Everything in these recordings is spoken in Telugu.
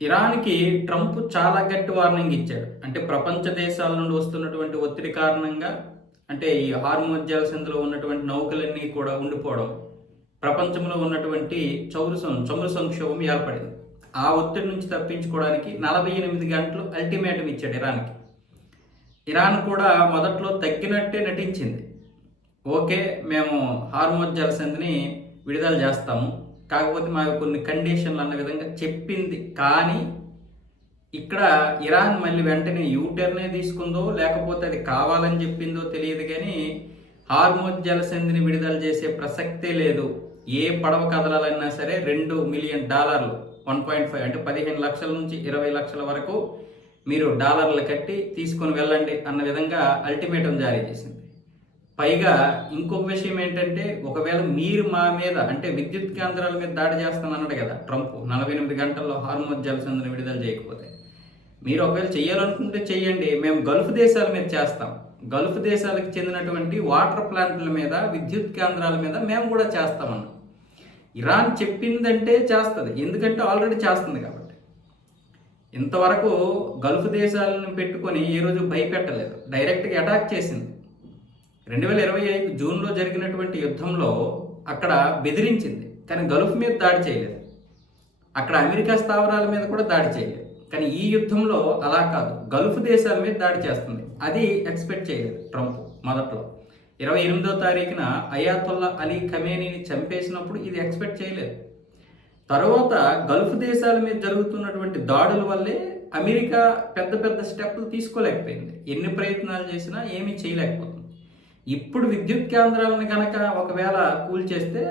ఇరాన్‌కి ట్రంప్ చాలా గట్టి వార్నింగ్ ఇచ్చాడు. అంటే ప్రపంచ దేశాల నుండి వస్తున్నటువంటి ఒత్తిడి కారణంగా అంటే ఈ హార్మోజ్ జలసంధిలో ఉన్నటువంటి నౌకలన్నీ కూడా ఉండిపోవడం, ప్రపంచంలో ఉన్నటువంటి చమురు సంక్షోభం ఏర్పడింది. ఆ ఒత్తిడి నుంచి తప్పించుకోవడానికి 48 గంటలు అల్టిమేటం ఇచ్చాడు ఇరాన్‌కి. ఇరాన్ కూడా మొదట్లో తగ్గినట్టే నటించింది. ఓకే, మేము హార్మోజ్ జలసంధిని విడుదల చేస్తాము. కాకపోతే మాకు కొన్ని కండిషన్లు అన్న విధంగా చెప్పింది. కానీ ఇక్కడ ఇరాన్ మళ్ళీ వెంటనే యూటర్నే తీసుకుందో లేకపోతే అది కావాలని చెప్పిందో తెలియదు, కానీ హార్మోజ్ జలసంధిని విడుదల చేసే ప్రసక్తే లేదు. ఏ పడవ కదలాలన్నా సరే $2 మిలియన్ 1.5 అంటే 15 లక్షల నుంచి 20 లక్షల వరకు మీరు డాలర్లు కట్టి తీసుకొని వెళ్ళండి అన్న విధంగా అల్టిమేటం జారీ చేసింది. పైగా ఇంకొక విషయం ఏంటంటే, ఒకవేళ మీరు మా మీద అంటే విద్యుత్ కేంద్రాల మీద దాడి చేస్తానన్నాడు కదా ట్రంప్, 48 గంటల్లో హార్మోజ్ జలసంధిని విడుదల చేయకపోతే. మీరు ఒకవేళ చేయాలనుకుంటే చెయ్యండి, మేము గల్ఫ్ దేశాల మీద చేస్తాం. గల్ఫ్ దేశాలకు చెందినటువంటి వాటర్ ప్లాంట్ల మీద, విద్యుత్ కేంద్రాల మీద మేము కూడా చేస్తామన్నాం. ఇరాన్ చెప్పిందంటే చేస్తుంది, ఎందుకంటే ఆల్రెడీ చేస్తుంది కాబట్టి. ఇంతవరకు గల్ఫ్ దేశాలను పెట్టుకొని ఏ రోజు భయపెట్టలేదు, డైరెక్ట్గా అటాక్ చేసింది. 2025 జూన్లో జరిగినటువంటి యుద్ధంలో అక్కడ బెదిరించింది, కానీ గల్ఫ్ మీద దాడి చేయలేదు. అక్కడ అమెరికా స్థావరాల మీద కూడా దాడి చేయలేదు. కానీ ఈ యుద్ధంలో అలా కాదు, గల్ఫ్ దేశాల మీద దాడి చేస్తుంది. అది ఎక్స్పెక్ట్ చేయలేదు ట్రంప్ మొదట్లో. 28వ తారీఖున అయాతుల్లా అలీ ఖమేనీని చంపేసినప్పుడు ఇది ఎక్స్పెక్ట్ చేయలేదు. తరువాత గల్ఫ్ దేశాల మీద జరుగుతున్నటువంటి దాడుల వల్లే అమెరికా పెద్ద పెద్ద స్టెప్లు తీసుకోలేకపోయింది. ఎన్ని ప్రయత్నాలు చేసినా ఏమీ చేయలేకపోతుంది. ఇప్పుడు విద్యుత్ కేంద్రాలను కనుక ఒకవేళ కూల్చేస్తే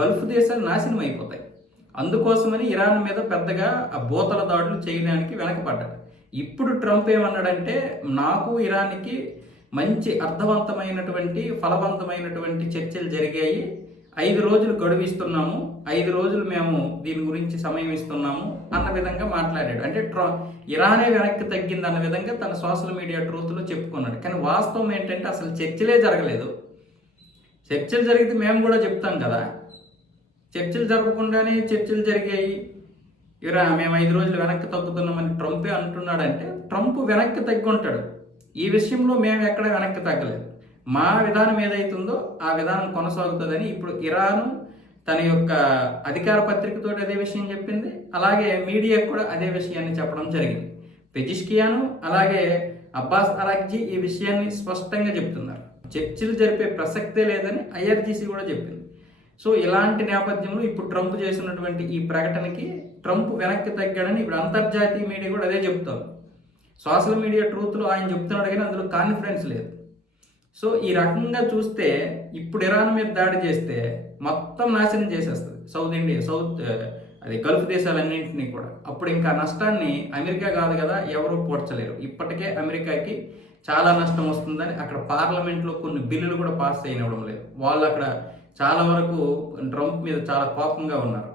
గల్ఫ్ దేశాలు నాశనం అయిపోతాయి. అందుకోసమని ఇరాన్ మీద పెద్దగా ఆ బోతల దాడులు చేయడానికి వెనకపడ్డాడు. ఇప్పుడు ట్రంప్ ఏమన్నాడంటే, నాకు ఇరాన్కి మంచి అర్థవంతమైనటువంటి ఫలవంతమైనటువంటి చర్చలు జరిగాయి, 5 రోజులు గడువు ఇస్తున్నాము, 5 రోజులు మేము దీని గురించి సమయం ఇస్తున్నాము అన్న విధంగా మాట్లాడాడు. అంటే ఇరానే వెనక్కి తగ్గింది అన్న విధంగా తన సోషల్ మీడియా ట్రూత్లో చెప్పుకున్నాడు. కానీ వాస్తవం ఏంటంటే అసలు చర్చలే జరగలేదు. చర్చలు జరిగితే మేము కూడా చెప్తాం కదా, చర్చలు జరగకుండానే చర్చలు జరిగాయి, మేము 5 రోజులు వెనక్కి తగ్గుతున్నామని ట్రంపే అంటున్నాడంటే ట్రంప్ వెనక్కి తగ్గి ఉంటాడు. ఈ విషయంలో మేము ఎక్కడ వెనక్కి తగ్గలేదు. మా విధానం ఏదైతుందో ఆ విధానం కొనసాగుతుందని ఇప్పుడు ఇరాను తన యొక్క అధికార పత్రికతో అదే విషయం చెప్పింది. అలాగే మీడియాకు కూడా అదే విషయాన్ని చెప్పడం జరిగింది. పెజిష్కియాను అలాగే అబ్బాస్ అరాక్జీ ఈ విషయాన్ని స్పష్టంగా చెప్తున్నారు. చర్చలు జరిపే ప్రసక్తే లేదని ఐఆర్జీసీ కూడా చెప్పింది. సో ఇలాంటి నేపథ్యంలో ఇప్పుడు ట్రంప్ చేసినటువంటి ఈ ప్రకటనకి ట్రంప్ వెనక్కి తగ్గాడని ఇప్పుడు అంతర్జాతీయ మీడియా కూడా అదే చెప్తారు. సోషల్ మీడియా ట్రూత్లో ఆయన చెప్తున్నాడు, కానీ అందులో కాన్ఫిడెన్స్ లేదు. సో ఈ రకంగా చూస్తే ఇప్పుడు ఇరాన్ మీద దాడి చేస్తే మొత్తం నాశనం చేసేస్తుంది అది గల్ఫ్ దేశాలన్నింటినీ కూడా. అప్పుడు ఇంకా నష్టాన్ని అమెరికా కాదు కదా ఎవరూ పోడ్చలేరు. ఇప్పటికే అమెరికాకి చాలా నష్టం వస్తుందని అక్కడ పార్లమెంట్లో కొన్ని బిల్లులు కూడా పాస్ చేయనివ్వడం లేదు. వాళ్ళు అక్కడ చాలా వరకు ట్రంప్ మీద చాలా కోపంగా ఉన్నారు.